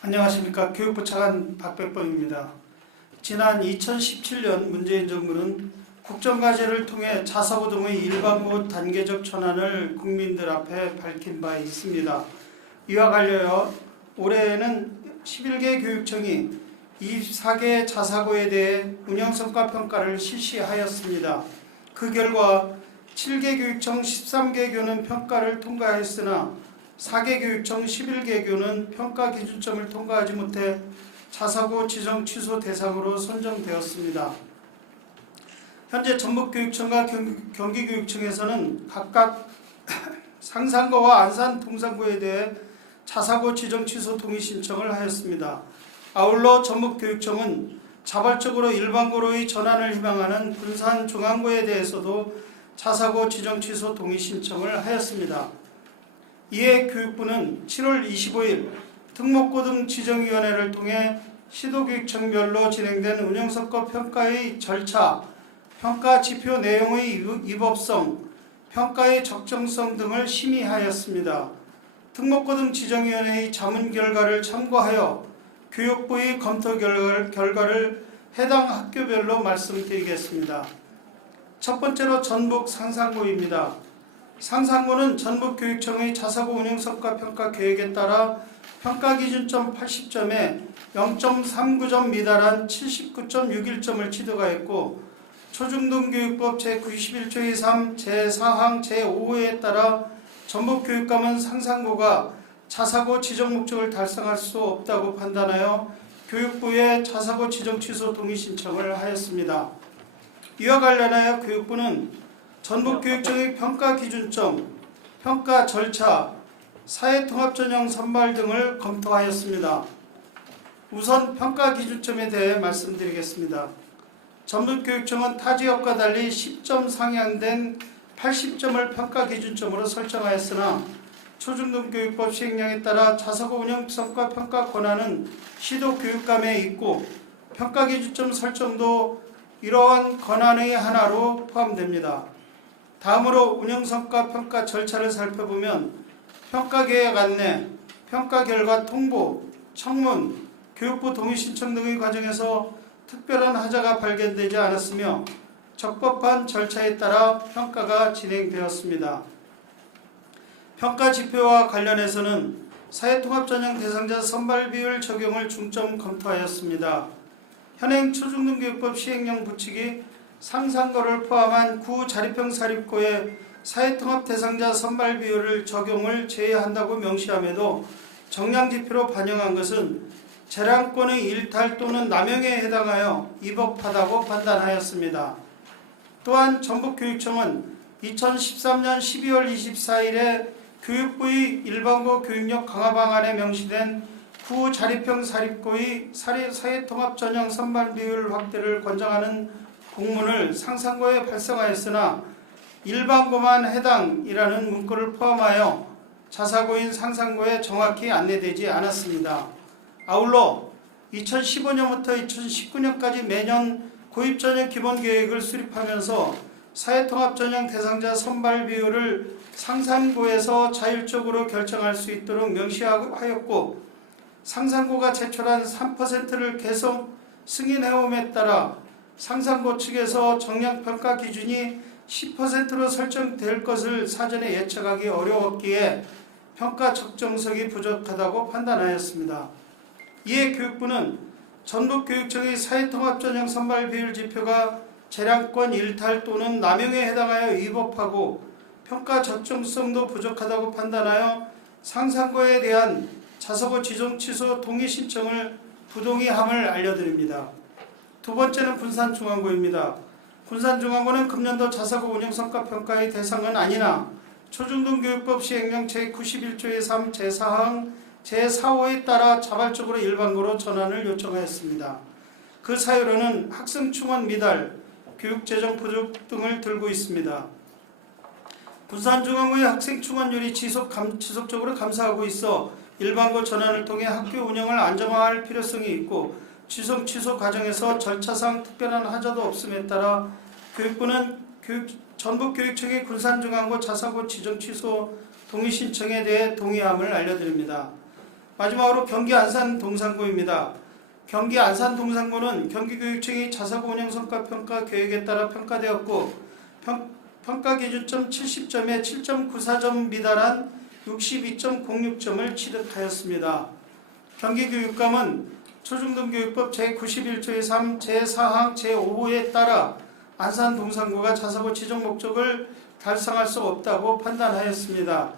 안녕하십니까. 교육부 차관 박백범입니다. 지난 2017년 문재인 정부는 국정과제를 통해 자사고 등의 일반고 단계적 전환을 국민들 앞에 밝힌 바 있습니다. 이와 관련하여 올해는 11개 교육청이 24개 자사고에 대해 운영성과 평가를 실시하였습니다. 그 결과 7개 교육청 13개 교는 평가를 통과했으나 4개 교육청 11개 교는 평가 기준점을 통과하지 못해 자사고 지정 취소 대상으로 선정되었습니다. 현재 전북교육청과 경기교육청에서는 각각 상산고와 안산 동산고에 대해 자사고 지정 취소 동의 신청을 하였습니다. 아울러 전북교육청은 자발적으로 일반고로의 전환을 희망하는 군산중앙고에 대해서도 자사고 지정 취소 동의 신청을 하였습니다. 이에 교육부는 7월 25일 특목고 등 지정위원회를 통해 시도교육청별로 진행된 운영성과 평가의 절차, 평가 지표 내용의 위법성, 평가의 적정성 등을 심의하였습니다. 특목고 등 지정위원회의 자문 결과를 참고하여 교육부의 검토 결과를 해당 학교별로 말씀드리겠습니다. 첫 번째로 전북 상산고입니다. 상산고는 전북교육청의 자사고 운영성과 평가 계획에 따라 평가 기준점 80점에 0.39점 미달한 79.61점을 취득하였고 초중등교육법 제91조의 3 제4항 제5호에 따라 전북교육감은 상산고가 자사고 지정 목적을 달성할 수 없다고 판단하여 교육부에 자사고 지정 취소 동의 신청을 하였습니다. 이와 관련하여 교육부는 전북교육청의 평가 기준점, 평가 절차, 사회통합전형 선발 등을 검토하였습니다. 우선 평가 기준점에 대해 말씀드리겠습니다. 전북교육청은 타 지역과 달리 10점 상향된 80점을 평가 기준점으로 설정하였으나 초중등교육법 시행령에 따라 자사고 운영성과 평가 권한은 시도교육감에 있고 평가 기준점 설정도 이러한 권한의 하나로 포함됩니다. 다음으로 운영성과 평가 절차를 살펴보면 평가계획 안내, 평가결과 통보, 청문, 교육부 동의 신청 등의 과정에서 특별한 하자가 발견되지 않았으며 적법한 절차에 따라 평가가 진행되었습니다. 평가 지표와 관련해서는 사회통합전형 대상자 선발비율 적용을 중점 검토하였습니다. 현행 초중등교육법 시행령 부칙이 상산고를 포함한 구자립형 사립고의 사회통합 대상자 선발 비율을 적용을 제외한다고 명시함에도 정량지표로 반영한 것은 재량권의 일탈 또는 남용에 해당하여 위법하다고 판단하였습니다. 또한 전북교육청은 2013년 12월 24일에 교육부의 일반고 교육력 강화 방안에 명시된 구자립형 사립고의 사회통합 전형 선발 비율 확대를 권장하는 공문을 상산고에 발송하였으나 일반고만 해당이라는 문구를 포함하여 자사고인 상산고에 정확히 안내되지 않았습니다. 아울러 2015년부터 2019년까지 매년 고입전형 기본계획을 수립하면서 사회통합전형 대상자 선발 비율을 상산고에서 자율적으로 결정할 수 있도록 명시하였고 상산고가 제출한 3%를 계속 승인해옴에 따라 상산고 측에서 정량평가 기준이 10%로 설정될 것을 사전에 예측하기 어려웠기에 평가 적정성이 부족하다고 판단하였습니다. 이에 교육부는 전북교육청의 사회통합전형 선발 비율 지표가 재량권 일탈 또는 남용에 해당하여 위법하고 평가 적정성도 부족하다고 판단하여 상산고에 대한 자사고 지정 취소 동의 신청을 부동의함을 알려드립니다. 두 번째는 군산중앙고입니다. 군산중앙고는 금년도 자사고 운영성과 평가의 대상은 아니나 초중등교육법 시행령 제91조의 3 제4항 제4호에 따라 자발적으로 일반고로 전환을 요청하였습니다. 그 사유로는 학생 충원 미달, 교육재정 부족 등을 들고 있습니다. 군산중앙고의 학생 충원율이 지속적으로 감소하고 있어 일반고 전환을 통해 학교 운영을 안정화할 필요성이 있고 지정 취소 과정에서 절차상 특별한 하자도 없음에 따라 교육부는 전북교육청의 군산중앙고 자사고 지정 취소 동의 신청에 대해 동의함을 알려드립니다. 마지막으로 경기 안산 동산고입니다. 경기 안산 동산고는 경기교육청이 자사고 운영 성과 평가 계획에 따라 평가되었고 평가 기준점 70점에 7.94점 미달한 62.06점을 취득하였습니다. 경기교육감은 초중등교육법 제91조의 3 제4항 제5호에 따라 안산 동산고가 자사고 지정 목적을 달성할 수 없다고 판단하였습니다.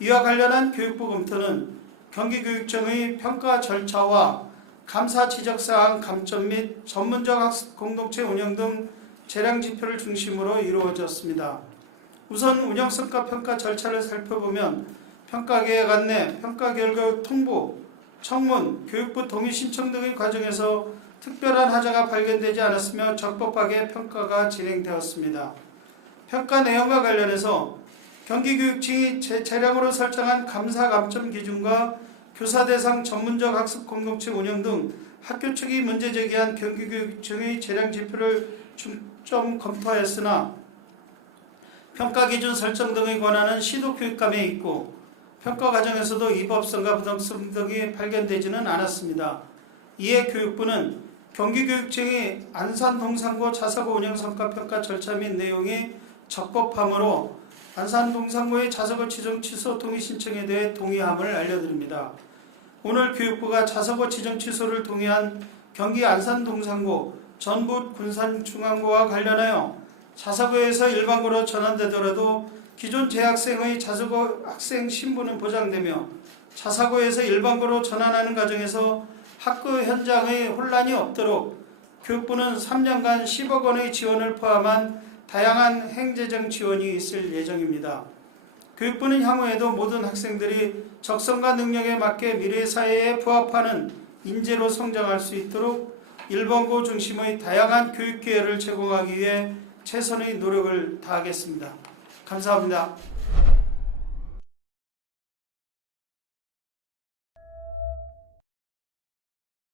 이와 관련한 교육부 검토는 경기교육청의 평가 절차와 감사 지적사항 감점 및 전문적 학습 공동체 운영 등 재량 지표를 중심으로 이루어졌습니다. 우선 운영성과 평가 절차를 살펴보면 평가계획 안내, 평가결과 통보, 청문, 교육부 동의 신청 등의 과정에서 특별한 하자가 발견되지 않았으며 적법하게 평가가 진행되었습니다. 평가 내용과 관련해서 경기교육청이 재량으로 설정한 감사 감점 기준과 교사 대상 전문적 학습 공동체 운영 등 학교 측이 문제 제기한 경기교육청의 재량 지표를 중점 검토하였으나 평가 기준 설정 등의 권한은 시도교육감에 있고 평가 과정에서도 위법성과 부당성 등이 발견되지는 않았습니다. 이에 교육부는 경기교육청이 안산 동산고 자사고 운영 성과 평가 절차 및 내용이 적법하므로 안산 동산고의 자사고 지정 취소 동의 신청에 대해 동의함을 알려드립니다. 오늘 교육부가 자사고 지정 취소를 동의한 경기 안산 동산고 전북 군산중앙고와 관련하여 자사고에서 일반고로 전환되더라도 기존 재학생의 자사고 학생 신분은 보장되며 자사고에서 일반고로 전환하는 과정에서 학교 현장의 혼란이 없도록 교육부는 3년간 10억 원의 지원을 포함한 다양한 행재정 지원이 있을 예정입니다. 교육부는 향후에도 모든 학생들이 적성과 능력에 맞게 미래 사회에 부합하는 인재로 성장할 수 있도록 일반고 중심의 다양한 교육 기회를 제공하기 위해 최선의 노력을 다하겠습니다. 감사합니다.